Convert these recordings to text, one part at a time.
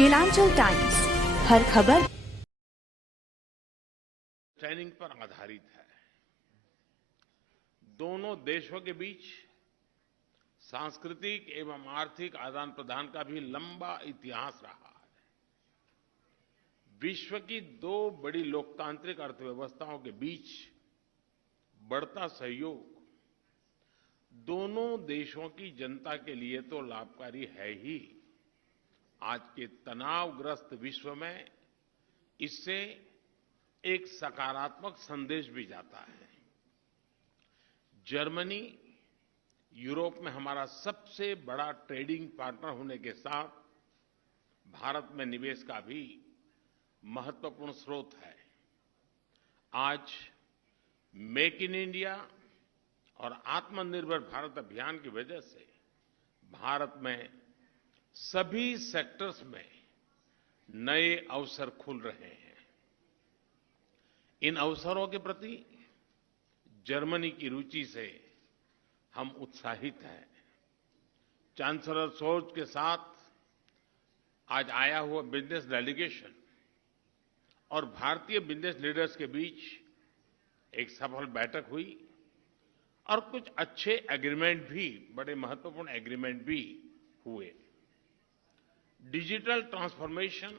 Kelanchal Times, हर खबर training पर आधारित है। दोनों देशों के बीच सांस्कृतिक एवं आर्थिक आदान प्रदान का भी लंबा इतिहास रहा है। विश्व की दो बड़ी लोकतांत्रिक अर्थव्यवस्थाओं के बीच बढ़ता सहयोग दोनों देशों की जनता के लिए तो लाभकारी है ही, आज के तनावग्रस्त विश्व में इससे एक सकारात्मक संदेश भी जाता है। जर्मनी यूरोप में हमारा सबसे बड़ा ट्रेडिंग पार्टनर होने के साथ भारत में निवेश का भी महत्वपूर्ण स्रोत है। आज मेक इन इंडिया और आत्मनिर्भर भारत अभियान की वजह से भारत में सभी सेक्टर्स में नए अवसर खुल रहे हैं। इन अवसरों के प्रति जर्मनी की रुचि से हम उत्साहित हैं। चांसलर शोल्ज के साथ आज आया हुआ बिजनेस डेलीगेशन और भारतीय बिजनेस लीडर्स के बीच एक सफल बैठक हुई और कुछ अच्छे एग्रीमेंट भी, बड़े महत्वपूर्ण एग्रीमेंट भी हुए। Digital transformation,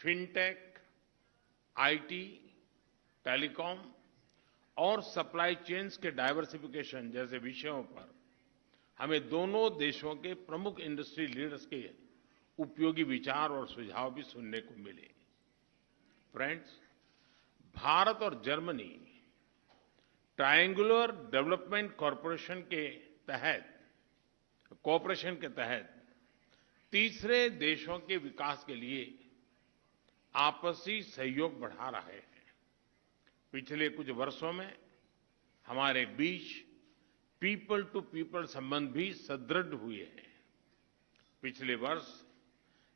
fintech, IT, telecom और सप्लाई चेन्स के डाइवर्सिफिकेशन जैसे विषयों पर हमें दोनों देशों के प्रमुख इंडस्ट्री लीडर्स के उपयोगी विचार और सुझाव भी सुनने को मिले। फ्रेंड्स, भारत और जर्मनी ट्रायंगुलर डेवलपमेंट कॉरपोरेशन के तहत तीसरे देशों के विकास के लिए आपसी सहयोग बढ़ा रहे हैं। पिछले कुछ वर्षों में हमारे बीच पीपल टू पीपल संबंध भी सुदृढ़ हुए हैं। पिछले वर्ष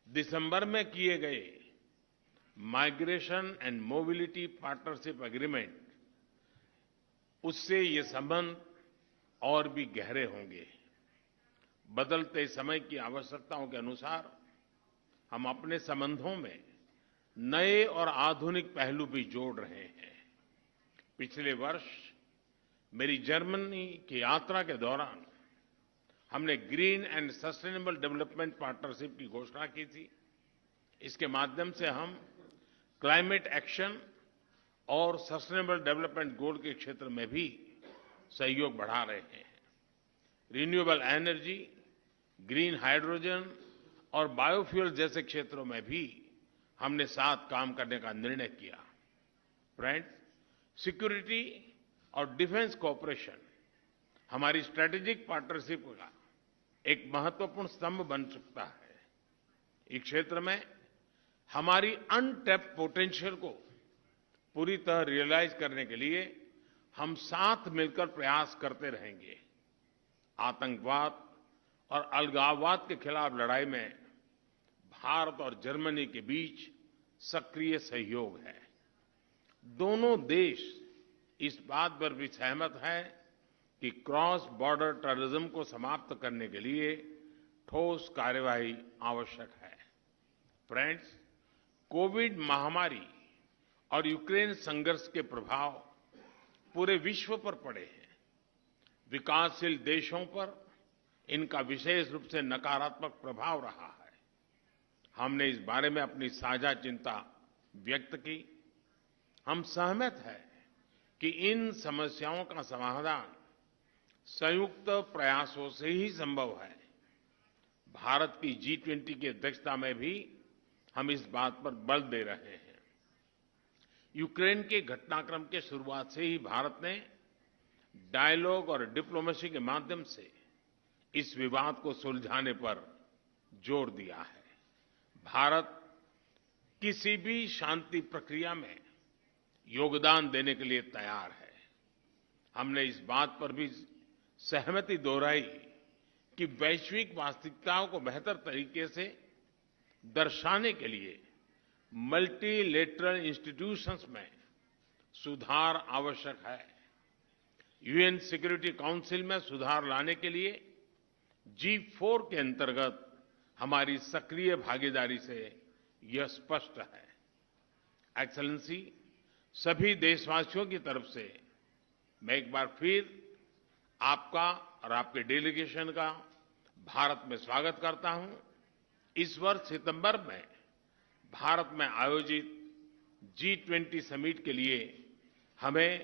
दिसंबर में किए गए migration and mobility partnership agreement, उससे ये संबंध और भी गहरे होंगे। बदलते समय की आवश्यकताओं के अनुसार हम अपने संबंधों में नए और आधुनिक पहलू भी जोड़ रहे हैं। पिछले वर्ष मेरी जर्मनी की यात्रा के दौरान हमने green and sustainable development partnership की घोषणा की थी। इसके माध्यम से हम क्लाइमेट एक्शन और सस्टेनेबल डेवलपमेंट गोल के क्षेत्र में भी सहयोग बढ़ा रहे हैं। रिन्यूएबल एनर्जी, ग्रीन हाइड्रोजन और बायोफ्यूल जैसे क्षेत्रों में भी हमने साथ काम करने का निर्णय किया। फ्रेंड्स, सिक्योरिटी और डिफेंस कोऑपरेशन हमारी स्ट्रेटेजिक पार्टनरशिप का एक महत्वपूर्ण स्तंभ बन सकता है। इस क्षेत्र में हमारी अनटैप्ड पोटेंशियल को पूरी तरह रियलाइज करने के लिए हम साथ मिलकर प्रयास करते रहेंगे। आतंकवाद और अलगाववाद के खिलाफ लड़ाई में भारत और जर्मनी के बीच सक्रिय सहयोग है। दोनों देश इस बात पर भी सहमत हैं कि क्रॉस बॉर्डर टेररिज्म को समाप्त करने के लिए ठोस कार्यवाही आवश्यक है। फ्रेंड्स, कोविड महामारी और यूक्रेन संघर्ष के प्रभाव पूरे विश्व पर पड़े हैं। विकासशील देशों पर इनका विशेष रूप से नकारात्मक प्रभाव रहा है। हमने इस बारे में अपनी साझा चिंता व्यक्त की। हम सहमत हैं कि इन समस्याओं का समाधान संयुक्त प्रयासों से ही संभव है। भारत की G20 की अध्यक्षता में भी हम इस बात पर बल दे रहे हैं। यूक्रेन के घटनाक्रम के शुरुआत से ही भारत ने डायलॉग और डिप्लोमेसी के माध्यम से इस विवाद को सुलझाने पर जोर दिया है। भारत किसी भी शांति प्रक्रिया में योगदान देने के लिए तैयार है। हमने इस बात पर भी सहमति दोहराई कि वैश्विक वास्तविकताओं को बेहतर तरीके से दर्शाने के लिए मल्टीलेटरल इंस्टीट्यूशंस में सुधार आवश्यक है। यूएन सिक्योरिटी काउंसिल में सुधार लाने के लिए G4 के अंतर्गत हमारी सक्रिय भागीदारी से यह स्पष्ट है। एक्सेलेंसी, सभी देशवासियों की तरफ से मैं एक बार फिर आपका और आपके डेलीगेशन का भारत में स्वागत करता हूं। इस वर्ष सितंबर में भारत में आयोजित G20 समिट के लिए हमें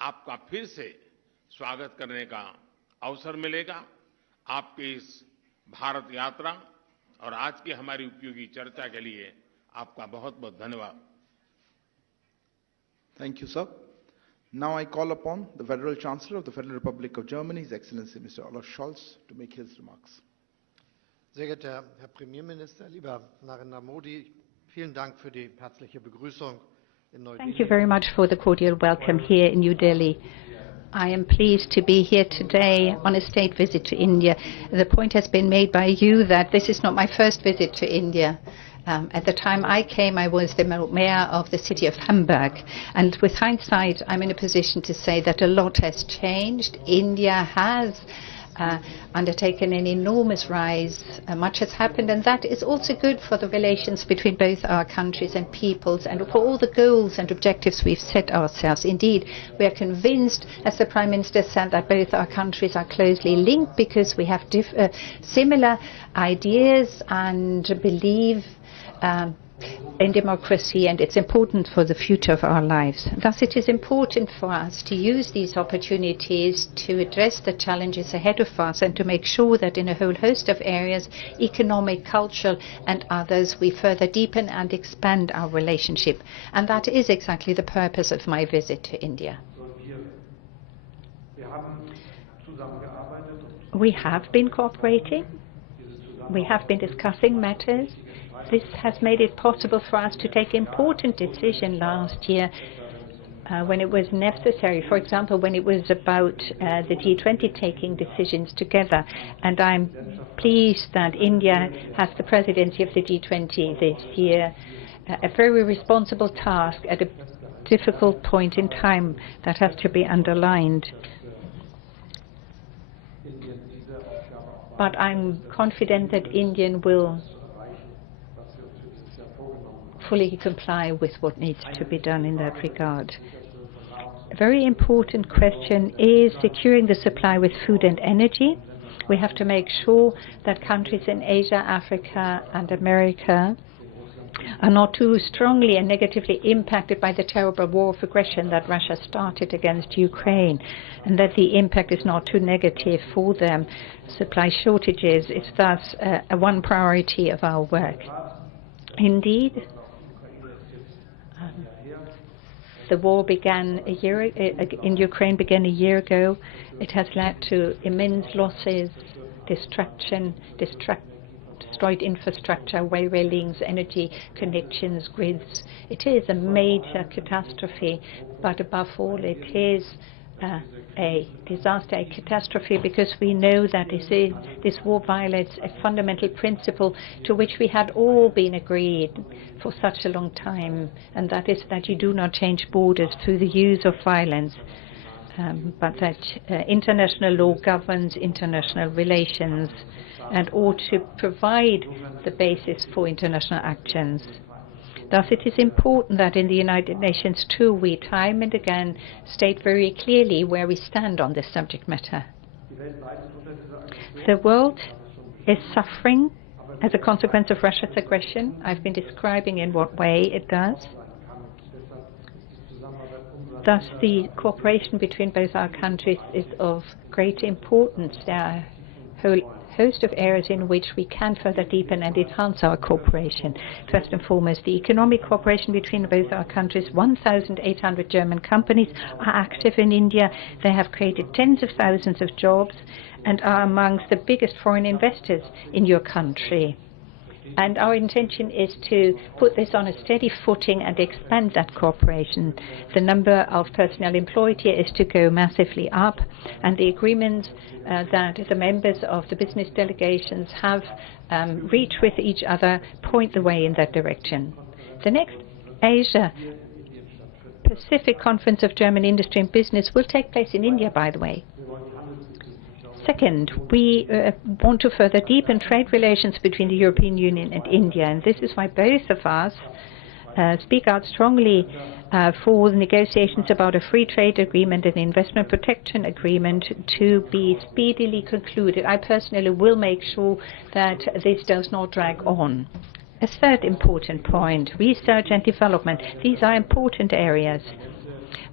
आपका फिर से स्वागत करने का अवसर मिलेगा। आपकी इस भारत यात्रा और आज की हमारी उपयोगी चर्चा के लिए आपका बहुत-बहुत धन्यवाद। Thank you, sir. Now I call upon the Federal Chancellor of the Federal Republic of Germany, His Excellency Mr. Olaf Scholz, to make his remarks. Sehr geehrter Herr Premierminister, lieber Narendra Modi, vielen Dank für die herzliche Begrüßung in Neu-Delhi. Thank you very much for the cordial welcome here in New Delhi. I am pleased to be here today on a state visit to India. The point has been made by you that this is not my first visit to India. At the time I came, I was the mayor of the city of Hamburg. And with hindsight, I'm in a position to say that a lot has changed. India has undertaken an enormous rise. Much has happened, and that is also good for the relations between both our countries and peoples and for all the goals and objectives we've set ourselves. Indeed, we are convinced, as the Prime Minister said, that both our countries are closely linked because we have similar ideas and believe in democracy, and it's important for the future of our lives. Thus, it is important for us to use these opportunities to address the challenges ahead of us and to make sure that in a whole host of areas, economic, cultural, and others, we further deepen and expand our relationship. And that is exactly the purpose of my visit to India. We have been cooperating. We have been discussing matters. This has made it possible for us to take important decisions last year when it was necessary. For example, when it was about the G20 taking decisions together. And I'm pleased that India has the presidency of the G20 this year. A very responsible task at a difficult point in time that has to be underlined. But I'm confident that India will fully comply with what needs to be done in that regard. A very important question is securing the supply with food and energy. We have to make sure that countries in Asia, Africa, and America are not too strongly and negatively impacted by the terrible war of aggression that Russia started against Ukraine, and that the impact is not too negative for them. Supply shortages is thus one priority of our work. Indeed, the war began in Ukraine began a year ago. It has led to immense losses, destruction, destroyed infrastructure, railway links, energy connections, grids. It is a major catastrophe, but above all, it is a disaster, a catastrophe, because we know that this war violates a fundamental principle to which we had all been agreed for such a long time, and that is that you do not change borders through the use of violence, but that international law governs international relations and ought to provide the basis for international actions. Thus, it is important that in the United Nations, too, we time and again state very clearly where we stand on this subject matter. The world is suffering as a consequence of Russia's aggression. I've been describing in what way it does. Thus, the cooperation between both our countries is of great importance. There are a whole host of areas in which we can further deepen and enhance our cooperation. First and foremost, the economic cooperation between both our countries. 1,800 German companies are active in India. They have created tens of thousands of jobs and are amongst the biggest foreign investors in your country. And our intention is to put this on a steady footing and expand that cooperation. The number of personnel employed here is to go massively up, and the agreements that the members of the business delegations have reached with each other point the way in that direction. The next Asia Pacific Conference of German Industry and Business will take place in India, by the way. Second, we want to further deepen trade relations between the European Union and India, and this is why both of us speak out strongly for the negotiations about a free trade agreement and investment protection agreement to be speedily concluded. I personally will make sure that this does not drag on. A third important point, research and development. These are important areas.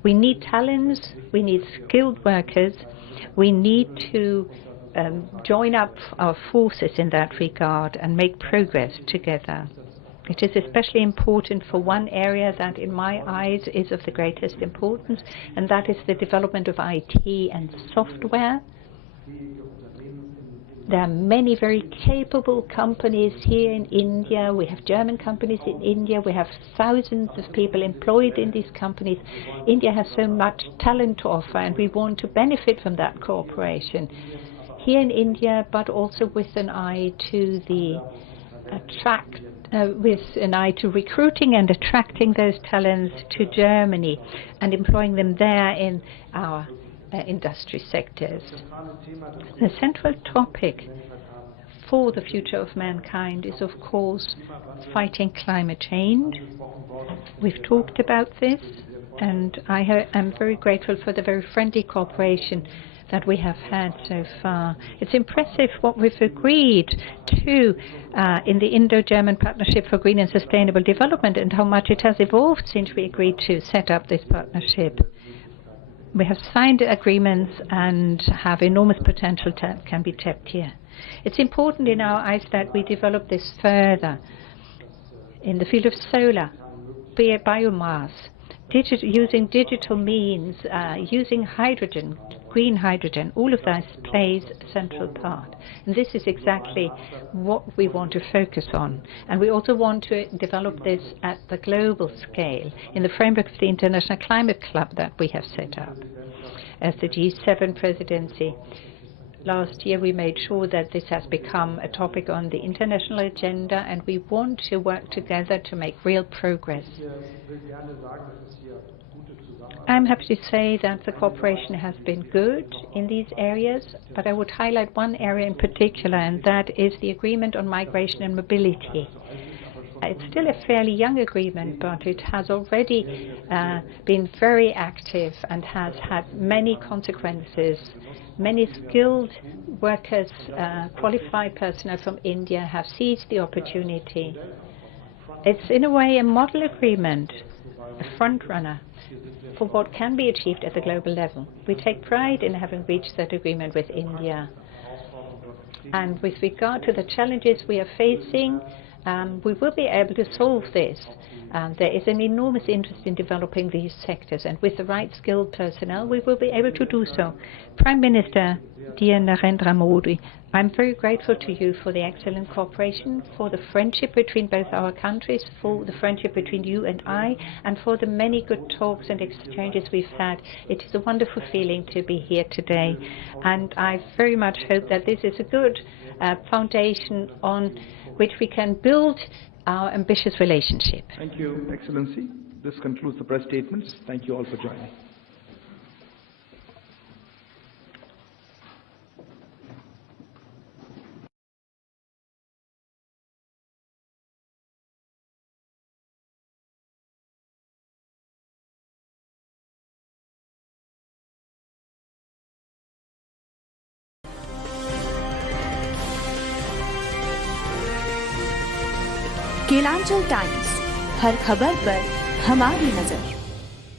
We need talents, we need skilled workers, we need to join up our forces in that regard and make progress together. It is especially important for one area that in my eyes is of the greatest importance, and that is the development of IT and software. There are many very capable companies here in India. We have German companies in India. We have thousands of people employed in these companies. India has so much talent to offer, and we want to benefit from that cooperation here in India, but also with an eye to the with an eye to recruiting and attracting those talents to Germany and employing them there in our industry sectors. The central topic for the future of mankind is, of course, fighting climate change. We've talked about this, and I am very grateful for the very friendly cooperation that we have had so far. It's impressive what we've agreed to in the Indo-German Partnership for Green and Sustainable Development, and how much it has evolved since we agreed to set up this partnership. We have signed agreements and have enormous potential that can be tapped here. It's important in our eyes that we develop this further in the field of solar, biomass, using digital means, using hydrogen, green hydrogen. All of this plays a central part. And this is exactly what we want to focus on. And we also want to develop this at the global scale in the framework of the International Climate Club that we have set up. As the G7 presidency, last year we made sure that this has become a topic on the international agenda, and we want to work together to make real progress. I'm happy to say that the cooperation has been good in these areas, but I would highlight one area in particular, and that is the agreement on migration and mobility. It's still a fairly young agreement, but it has already been very active and has had many consequences. Many skilled workers, qualified personnel from India have seized the opportunity. It's in a way a model agreement, a front runner for what can be achieved at the global level. We take pride in having reached that agreement with India. And with regard to the challenges we are facing, we will be able to solve this. There is an enormous interest in developing these sectors, and with the right skilled personnel, we will be able to do so. Prime Minister, dear Narendra Modi, I'm very grateful to you for the excellent cooperation, for the friendship between both our countries, for the friendship between you and I, and for the many good talks and exchanges we've had. It is a wonderful feeling to be here today, and I very much hope that this is a good foundation on which we can build our ambitious relationship. Thank you, Excellency. This concludes the press statements. Thank you all for joining. Kelanchal Times, हर खबर पर हमारी नजर।